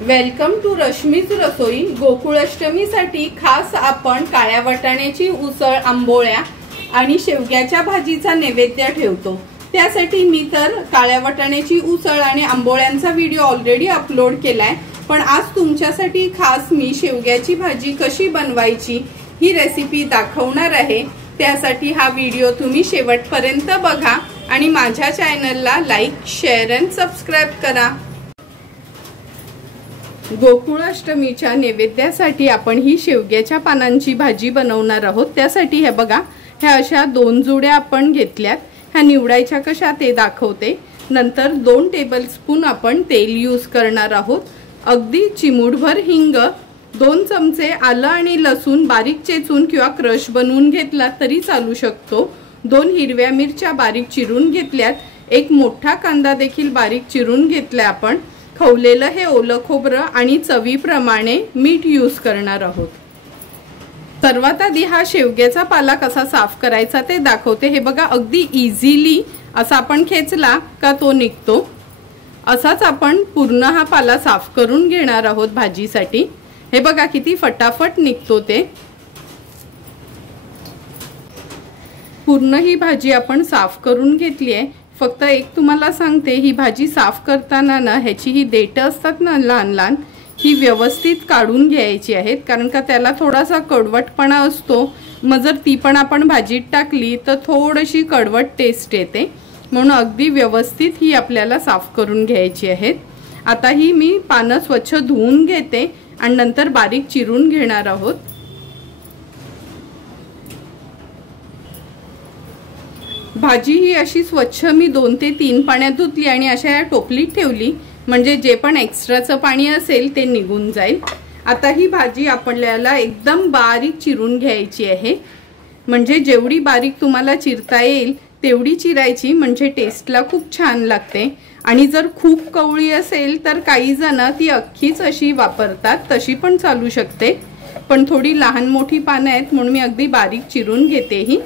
Welcome to Rashmi's रसोई। गोकुळाष्टमीसाठी खास आपण काळ्या वाटाण्याची उसळ, आंबोळ्या आणि शेवग्याच्या भाजीचा नैवेद्य ठेवतो। त्यासाठी मी तर काळ्या वाटाण्याची उसळ आणि आंबोळ्यांचा व्हिडिओ ऑलरेडी अपलोड केलाय, पण आज तुमच्यासाठी खास मी शेवग्याची भाजी कशी बनवायची ही रेसिपी दाखवणार आहे। त्यासाठी हा व्हिडिओ तुम्ही शेवटपर्यंत बघा आणि माझ्या चॅनलला लाईक, शेअर आणि सबस्क्राइब करा। गोकुळाष्टमीच्या नैवेद्यासाठी आपण ही शेवग्याच्या पानांची भाजी बनवणार आहोत। त्यासाठी हे बघा, ह्या अशा 2 जुड्या आपण घेतल्यात। ह्या निवडायच्या कशा ते दाखवते। नंतर 2 टेबलस्पून आपण तेल यूज करणार आहोत। अगदी चिमूटभर हिंग, 2 चमचे आलं आणि लसूण बारीक चेचून किंवा क्रश बनवून घेतला तरी चालू शकतो। 2 हिरव्या मिरच्या बारीक चिरून घेतल्यात। एक मोठा कांदा देखील बारीक चिरून घेतला आपण। खवलेलं हे ओलं खोबरं आणि चवीप्रमाणे मीठ यूज करणार आहोत। सर्वात आधी हा शेवग्याचा पाला कसा साफ करायचा ते दाखवते। हे बघा, अगदी इझिली असा आपण खेचला का तो निघतो। असाच आपण पूर्ण हा पाला साफ करून घेणार आहोत भाजीसाठी। हे बघा किती फटाफट निघतो ते। पूर्ण ही भाजी आपण साफ करून घेतली आहे। फक्त एक तुम्हाला सांगते, ही भाजी साफ करताना ना ह्याची ही देठ असतात ना लहान लहान, ही व्यवस्थित काढून घ्यायची आहेत, कारण का त्याला थोडासा कडवटपणा असतो। मग जर ती पण आपण भाजीत टाकली तर थोडीशी कडवट टेस्ट येते, म्हणून अगदी व्यवस्थित ही आपल्याला साफ करून घ्यायची आहेत। आता ही मी पानं स्वच्छ धुवून घेते आणि नंतर बारीक चिरून घेणार आहोत। भाजी ही अशी स्वच्छ मी 2 ते 3 पाण्यात धुतली आणि अशा या टोपलीत ठेवली, म्हणजे जे पण एक्स्ट्राचं पाणी असेल ते निघून जाईल। आता ही भाजी आपल्याला एकदम बारीक चिरून घ्यायची आहे, म्हणजे जेवढी बारीक तुम्हाला चिरता येईल तेवढी चिरायची, म्हणजे टेस्टला खूप छान लागते। आणि जर खूप कवळी असेल तर काही जण ती अख्खीच अशी वापरतात, तशी पण चालू शकते, पण थोडी लहान मोठी पानं आहेत म्हणून मी अगदी बारीक चिरून घेते ही।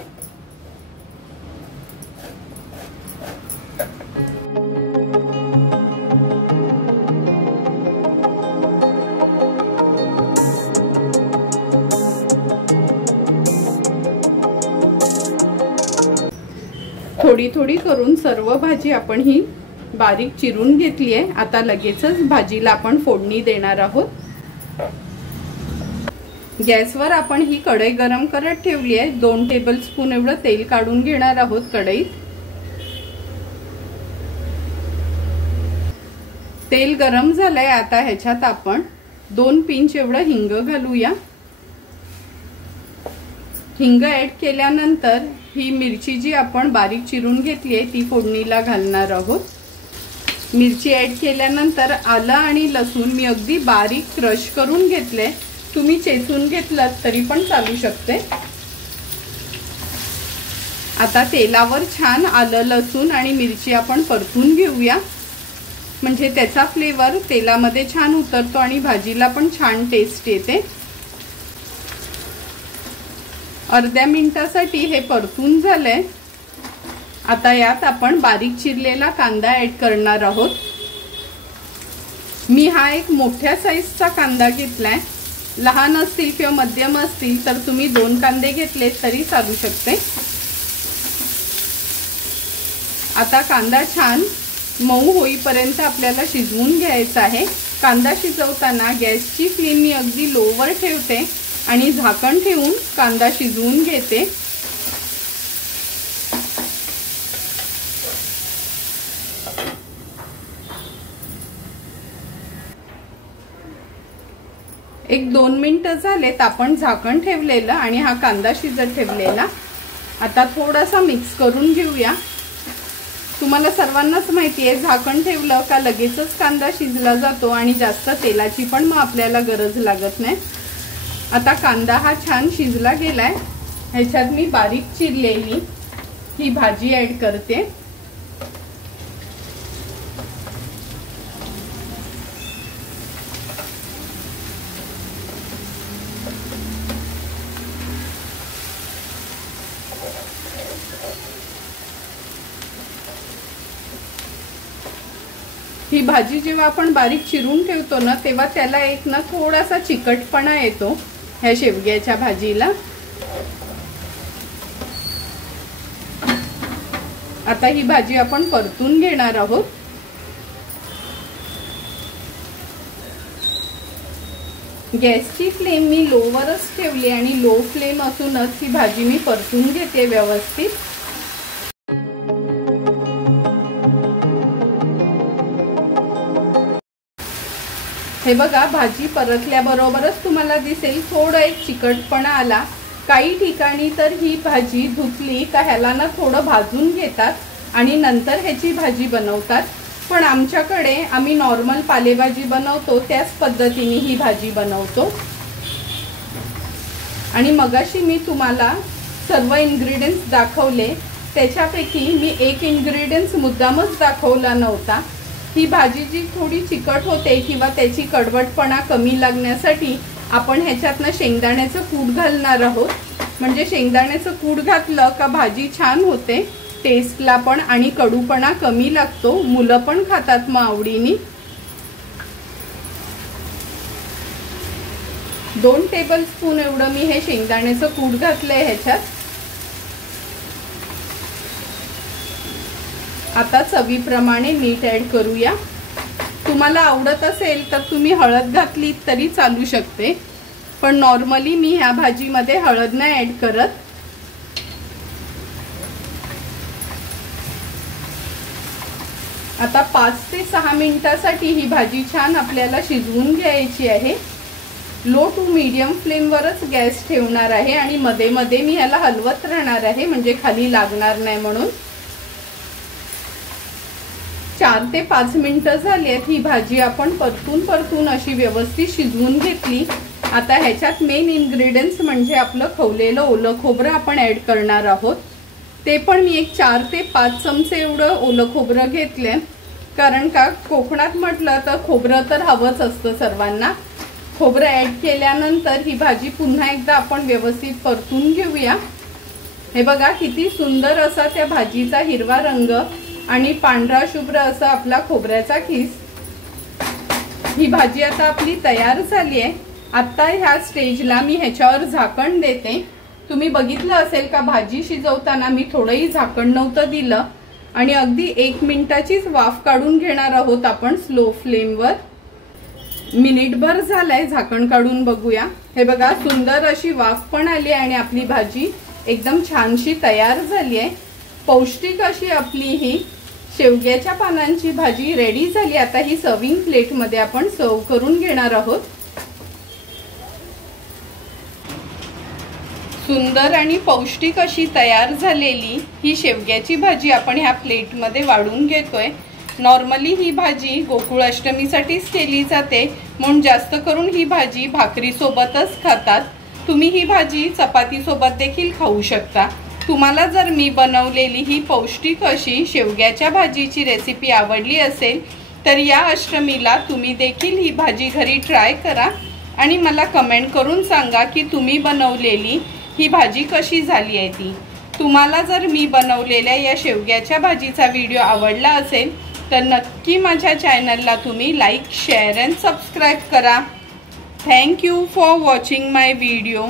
थोडी थोडी करून सर्व भाजी आपण ही बारीक चिरून घेतली आहे। आता लगेचच भाजीला आपण फोडणी देणार आहोत। गॅसवर आपण ही कढई गरम करत ठेवली आहे। 2 टेबलस्पून एवढं तेल काढून घेणार आहोत कढईत। तेल गरम झालंय, आता ह्याच्यात आपण 2 पिंच एवढं हिंग घालूया। हिंग ऍड केल्यानंतर ही मिरची जी आपण बारीक चिरून घेतली आहे ती फोडणीला घालणार आहोत। मिरची ऍड केल्यानंतर आलं आणि लसूण मी अगदी बारीक क्रश करून घेतले, तुम्ही चेचून घेतलं तरी पण चालू शकते। आता तेलावर छान आलं, लसूण आणि मिरची आपण परतून घेऊया, म्हणजे त्याचा फ्लेवर तेलामध्ये छान उतरतो आणि भाजीला पण छान टेस्ट येते। अर्ध्या मिनिटासाठी हे परतून झालंय। आता यात आपण बारीक चिरलेला कांदा ऍड करणार आहोत। मी हा एक मोठ्या साईजचा कांदा घेतलाय, लहान असतील किंवा मध्यम असतील तर तुम्ही 2 कांदे घेतले तरी चालू शकते। आता कांदा छान मऊ होईपर्यंत आपल्याला शिजवून घ्यायचा आहे। कांदा शिजवताना गॅसची फ्लेम मी अगदी लोवर ठेवते आणि झाकण ठेवून कांदा शिजवून घेते। एक 2 मिनिटं झालेत आपण झाकण ठेवलेलं आणि हा कांदा शिजत ठेवलेला। आता थोडासा मिक्स करून घेऊया। तुम्हाला सर्वांनाच माहिती आहे, झाकण ठेवलं का लगेचच कांदा शिजला जातो आणि जास्त तेलाची पण मग आपल्याला गरज लागत नाही। आता कांदा हा छान शिजला गेलाय। ह्याच्यात मी बारीक चिरलेली ही भाजी ऍड करते। ही भाजी जेव्हा आपण बारीक चिरून ठेवतो ना तेव्हा त्याला एक ना थोडासा चिकटपणा येतो ह्या शेवग्याच्या भाजीला। आता ही भाजी आपण परतून घेणार आहोत। गॅसची फ्लेम मी लोवरच ठेवली आणि लो फ्लेम असूनच ही भाजी मी परतून घेते व्यवस्थित। हे बघा भाजी परतल्याबरोबरच तुम्हाला दिसेल थोडं एक चिकटपणा आला। काही ठिकाणी तर ही भाजी धुतली का ह्याला ना थोडं भाजून घेतात आणि नंतर ह्याची भाजी बनवतात, पण आमच्याकडे आम्ही नॉर्मल पालेभाजी बनवतो त्याच पद्धतीने ही भाजी बनवतो। आणि मगाशी मी तुम्हाला सर्व इन्ग्रेडियंट्स दाखवले, त्याच्यापैकी मी एक इन्ग्रेडियंट्स मुद्दामच दाखवला नव्हता। ही भाजी जी थोडी चिकट होते किंवा त्याची कडवटपणा कमी लागण्यासाठी आपण ह्याच्यातनं शेंगदाण्याचं कूट घालणार आहोत। म्हणजे शेंगदाण्याचं कूट घातलं का भाजी छान होते टेस्टला पण आणि कडूपणा कमी लागतो, मुलं पण खातात मग आवडीने। 2 टेबलस्पून एवढं मी हे शेंगदाण्याचं कूट घातलंय ह्याच्यात। आता चवीप्रमाणे मीठ ऍड करूया। तुम्हाला आवडत असेल तर तुम्ही हळद घातली तरी चालू शकते, पण नॉर्मली मी ह्या भाजीमध्ये हळद नाही ऍड करत। आता 5 ते 6 मिनिटांसाठी ही भाजी छान आपल्याला शिजवून घ्यायची आहे। लो टू मीडियम फ्लेमवरच गॅस ठेवणार आहे आणि मध्ये मध्ये मी ह्याला हलवत राहणार आहे म्हणजे खाली लागणार नाही म्हणून। 4 ते 5 मिनिटं झालीत ही भाजी आपण परतून अशी व्यवस्थित शिजवून घेतली। आता ह्याच्यात मेन इन्ग्रेडियंट्स म्हणजे आपलं खवलेलं ओलं खोबरं आपण ऍड करणार आहोत। ते पण मी एक 4 ते 5 चमचे एवढं ओलं खोबरं घेतले, कारण का कोकणात म्हटलं तर खोबरं तर हवंच असतं सर्वांना। खोबरं ऍड केल्यानंतर ही भाजी पुन्हा एकदा आपण व्यवस्थित परतून घेऊया। हे बघा किती सुंदर असा त्या भाजीचा हिरवा रंग आणि पांढरा शुभ्र असा आपला खोबऱ्याचा खीस। ही भाजी आता आपली तयार झाली आहे। आता ह्या स्टेजला मी ह्याच्यावर झाकण देते। तुम्ही बघितलं असेल का भाजी शिजवताना मी थोडंही झाकण नव्हतं दिलं आणि अगदी 1 मिनिटाचीच वाफ काढून घेणार आहोत आपण स्लो फ्लेमवर। मिनिटभर झालाय झाकण काढून बघूया। हे बघा सुंदर अशी वाफ पण आली आणि आपली भाजी एकदम छानशी तयार झाली आहे। पौष्टिक अशी आपली ही शेवग्याच्या पानांची भाजी रेडी झाली। आता ही सर्विंग प्लेट मध्ये आपण सर्व करून घेणार आहोत। सुंदर आणि पौष्टिक अशी तयार झालेली ही शेवग्याची भाजी आपण ह्या प्लेट मध्ये वाढून घेतोय। नॉर्मली ही भाजी गोकुळाष्टमीसाठीच केली जाते, म्हणून जास्त करून ही भाजी भाकरी सोबतच खातात। तुम्ही ही भाजी चपाती सोबत देखील खाऊ शकता। तुम्हाला जर मी बनवलेली ही पौष्टिक अशी शेवग्याच्या भाजीची रेसिपी आवडली असेल तर या अष्टमीला तुम्ही देखील ही भाजी घरी ट्राय करा आणि मला कमेंट करून सांगा की तुम्ही बनवलेली ही भाजी कशी झाली आहे ती। तुम्हाला जर मी बनवलेल्या या शेवग्याच्या भाजीचा व्हिडिओ आवडला असेल तर नक्की माझ्या चॅनलला तुम्ही लाईक, शेअर अँड सबस्क्राईब करा। Thank you for watching my video.